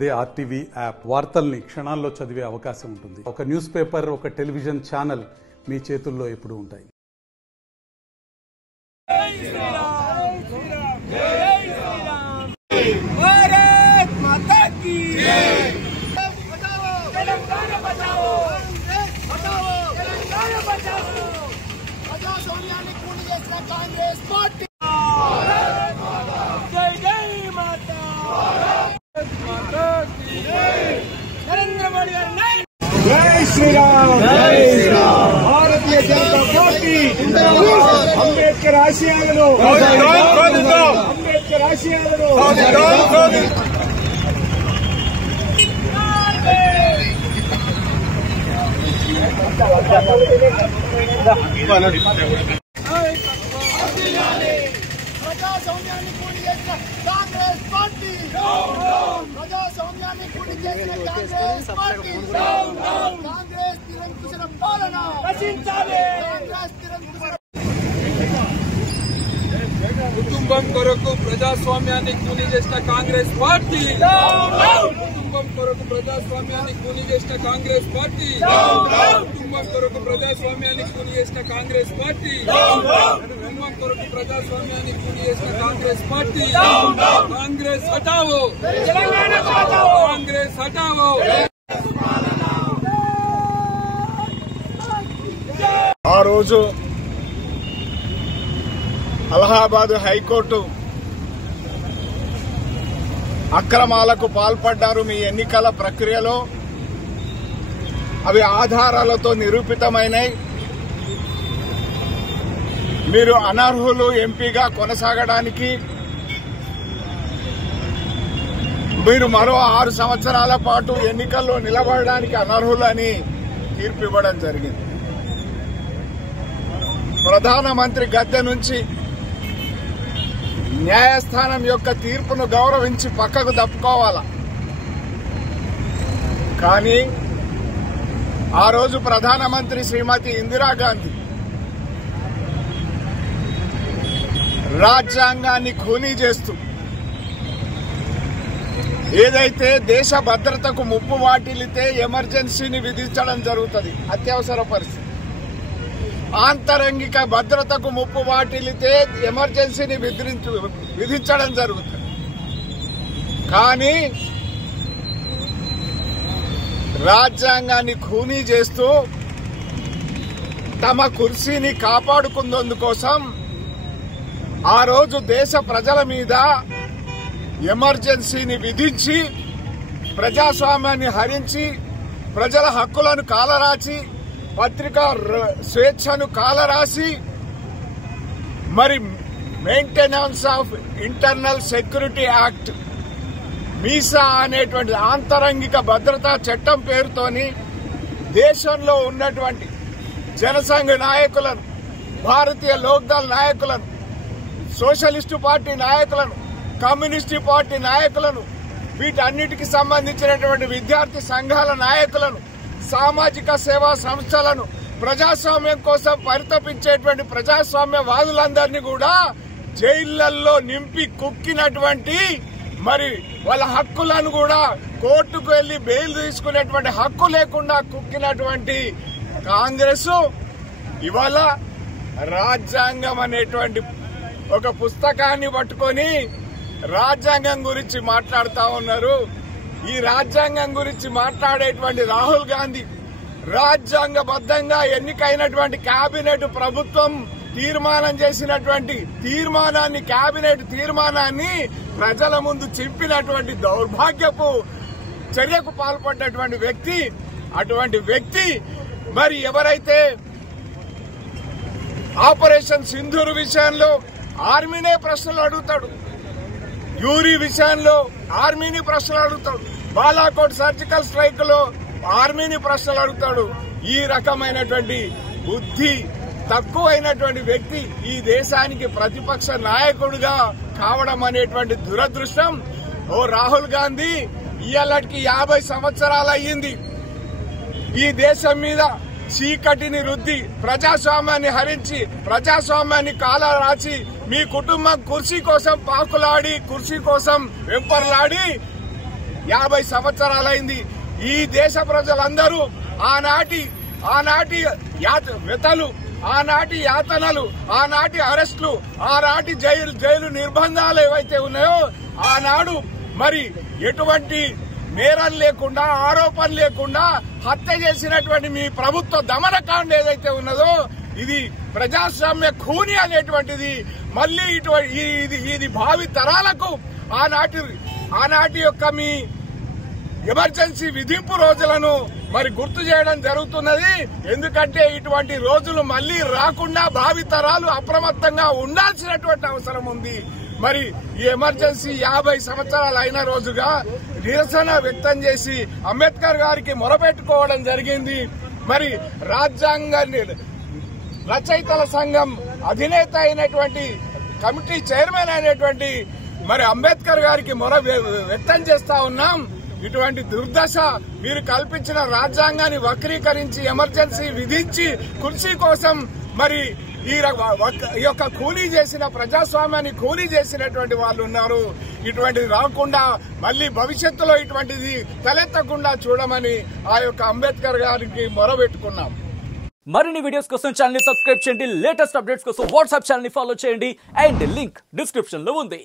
అదే RTV app వార్తల్ని క్షణాల్లో చదివే అవకాశం ఉంటుంది. ఒక న్యూస్ పేపర్, ఒక టెలివిజన్ ఛానల్ మీ చేతుల్లో ఎప్పుడూ ఉంటాయి. जय श्री राम, जय श्री राम। भारतीय जनता पार्टी अंबेडकर आशयाలను अंबेडकर आशयाలను ప్రజాస్వామ్యాన్ని కూడి చేసిన కాంగ్రెస్ పార్టీ ప్రజాస్వామ్యాన్ని కూడి చేసిన కాంగ్రెస్ పార్టీ కాంగ్రెస్ నిరంకుశ పాలన రచించాలి. కాంగ్రెస్ నిరంకుశ కుటుంబం కొరకు ప్రజాస్వామ్యాన్ని కూని చేసిన కాంగ్రెస్ పార్టీ కుటుంబం కొరకు ప్రజాస్వామ్యాన్ని కూని చేసిన కాంగ్రెస్ పార్టీ కుటుంబం కొరకు ప్రజాస్వామ్యాన్ని కూని చేసిన కాంగ్రెస్ పార్టీ కుటుంబం కొరకు ప్రజాస్వామ్యాన్ని కూని చేసిన కాంగ్రెస్ పార్టీ కాంగ్రెస్ హటావో కాంగ్రెస్ హటావో. ఆ రోజు అలహాబాద్ హైకోర్టు అక్రమాలకు పాల్పడ్డారు మీ ఎన్నికల ప్రక్రియలో, అవి ఆధారాలతో నిరూపితమైనాయి, మీరు అనర్హులు ఎంపీగా కొనసాగడానికి, మీరు మరో 6 సంవత్సరాల పాటు ఎన్నికల్లో నిలబడడానికి అనర్హులని తీర్పు ఇవ్వడం జరిగింది. ప్రధానమంత్రి గద్దె నుంచి న్యాయస్థానం యొక్క తీర్పును గౌరవించి పక్కకు తప్పుకోవాలా. కానీ ఆ రోజు ప్రధానమంత్రి శ్రీమతి ఇందిరాగాంధీ రాజ్యాంగాన్ని ఖూనీ చేస్తూ ఏదైతే దేశ భద్రతకు ముప్పు వాటిల్లితే ఎమర్జెన్సీని విధించడం జరుగుతుంది, అత్యవసర పరిస్థితి. ఆంతరంగిక భద్రతకు ముప్పు వాటిల్లితే ఎమర్జెన్సీని విధించడం జరుగుతుంది. కానీ రాజ్యాంగాన్ని ఖూనీ చేస్తూ తమ కుర్చీని కాపాడుకున్నందుకోసం ఆ రోజు దేశ ప్రజల మీద ఎమర్జెన్సీని విధించి ప్రజాస్వామ్యాన్ని హరించి ప్రజల హక్కులను కాలరాచి పత్రికా స్వేచ్ఛను కాలరాసి మరి maintenance of internal security act MISA అనేటువంటి ఆంతరంగిక భద్రతా చట్టం పేరుతోని దేశంలో ఉన్నటువంటి జనసంఘ నాయకులను, భారతీయ లోక్దళ్ నాయకులను, సోషలిస్టు పార్టీ నాయకులను, కమ్యూనిస్టు పార్టీ నాయకులను, వీటన్నిటికి సంబంధించినటువంటి విద్యార్థి సంఘాల నాయకులను, సామాజిక సేవా సంస్థలను, ప్రజాస్వామ్యం కోసం పరితపించేటువంటి ప్రజాస్వామ్యవాదులందరినీ కూడా జైళ్లలో నింపి కుక్కినటువంటి, మరి వాళ్ళ హక్కులను కూడా కోర్టుకు వెళ్లి బెయిల్ తీసుకునేటువంటి హక్కు లేకుండా కుక్కినటువంటి కాంగ్రెస్ ఇవాళ రాజ్యాంగం అనేటువంటి ఒక పుస్తకాన్ని పట్టుకొని రాజ్యాంగం గురించి మాట్లాడుతా ఉన్నారు. ఈ రాజ్యాంగం గురించి మాట్లాడేటువంటి రాహుల్ గాంధీ రాజ్యాంగబద్ధంగా ఎన్నికైనటువంటి కేబినెట్ ప్రభుత్వం తీర్మానం చేసినటువంటి తీర్మానాన్ని, కేబినెట్ తీర్మానాన్ని ప్రజల ముందు చింపినటువంటి దౌర్భాగ్యపు చర్యకు పాల్పడ్డటువంటి వ్యక్తి. అటువంటి వ్యక్తి మరి ఎవరైతే ఆపరేషన్ సింధూర్ విషయంలో ఆర్మీనే ప్రశ్నలు అడుగుతాడు, యూరీ విషయంలో ఆర్మీని ప్రశ్నలు అడుగుతాడు, బాలాకోట్ సర్జికల్ స్ట్రైక్ లో ఆర్మీని ప్రశ్నలు అడుగుతాడు. ఈ రకమైనటువంటి బుద్ధి తక్కువైనటువంటి వ్యక్తి ఈ దేశానికి ప్రతిపక్ష నాయకుడిగా కావడం అనేటువంటి దురదృష్టం. ఓ రాహుల్ గాంధీ, ఇయ్యాలకి 50 సంవత్సరాలు అయ్యింది. ఈ దేశం మీద చీకటిని రుద్ది ప్రజాస్వామ్యాన్ని హరించి ప్రజాస్వామ్యాన్ని కాలరాచి మీ కుటుంబం కుర్చీ కోసం పాకులాడి కుర్చీ కోసం వెంపర్లాడి 50 సంవత్సరాలైంది. ఈ దేశ ప్రజలందరూ ఆనాటి వ్యతలు, ఆనాటి యాతనలు, ఆనాటి అరెస్టులు, ఆనాటి జైలు నిర్బంధాలు ఏవైతే ఉన్నాయో ఆనాడు మరి ఎటువంటి నేరం లేకుండా, ఆరోపణ లేకుండా హత్య చేసినటువంటి మీ ప్రభుత్వ దమనకాండ ఏదైతే ఉన్నదో ఇది ప్రజాస్వామ్య ఖూని అనేటువంటిది మళ్లీ ఇది భావి తరాలకు ఆనాటి యొక్క మీ ఎమర్జెన్సీ విధింపు రోజులను మరి గుర్తు చేయడం జరుగుతున్నది. ఎందుకంటే ఇటువంటి రోజులు మళ్లీ రాకుండా భావి తరాలు అప్రమత్తంగా ఉండాల్సినటువంటి అవసరం ఉంది. మరి ఈ ఎమర్జెన్సీ 50 సంవత్సరాలు అయిన రోజుగా నిరసన వ్యక్తం చేసి అంబేద్కర్ గారికి మొరపెట్టుకోవడం జరిగింది. మరి రాజ్యాంగ రచయితల సంఘం అధినేత అయినటువంటి కమిటీ చైర్మన్ అయినటువంటి మరి అంబేద్కర్ గారికి మొర వ్యక్తం చేస్తా ఉన్నాం. ఇటువంటి దుర్దశ మీరు కల్పించిన రాజ్యాంగాన్ని వక్రీకరించి ఎమర్జెన్సీ విధించి కుర్చీ కోసం మరి ఈ యొక్క కూలీ చేసిన ప్రజాస్వామ్యాన్ని కూలీ చేసినటువంటి వాళ్ళు ఉన్నారు. ఇటువంటిది రాకుండా మళ్లీ భవిష్యత్తులో ఇటువంటిది తలెత్తకుండా చూడమని ఆ యొక్క అంబేద్కర్ గారికి మొరబెట్టుకున్నాం. మరిన్ని వీడియోస్ కోసం ఛానల్ ని సబ్స్క్రైబ్ చేయండి. లేటెస్ట్ అప్డేట్స్ కోసం వాట్సాప్ ఛానల్ ని ఫాలో చేయండి. అండ్ లింక్ డిస్క్రిప్షన్ లో ఉంది.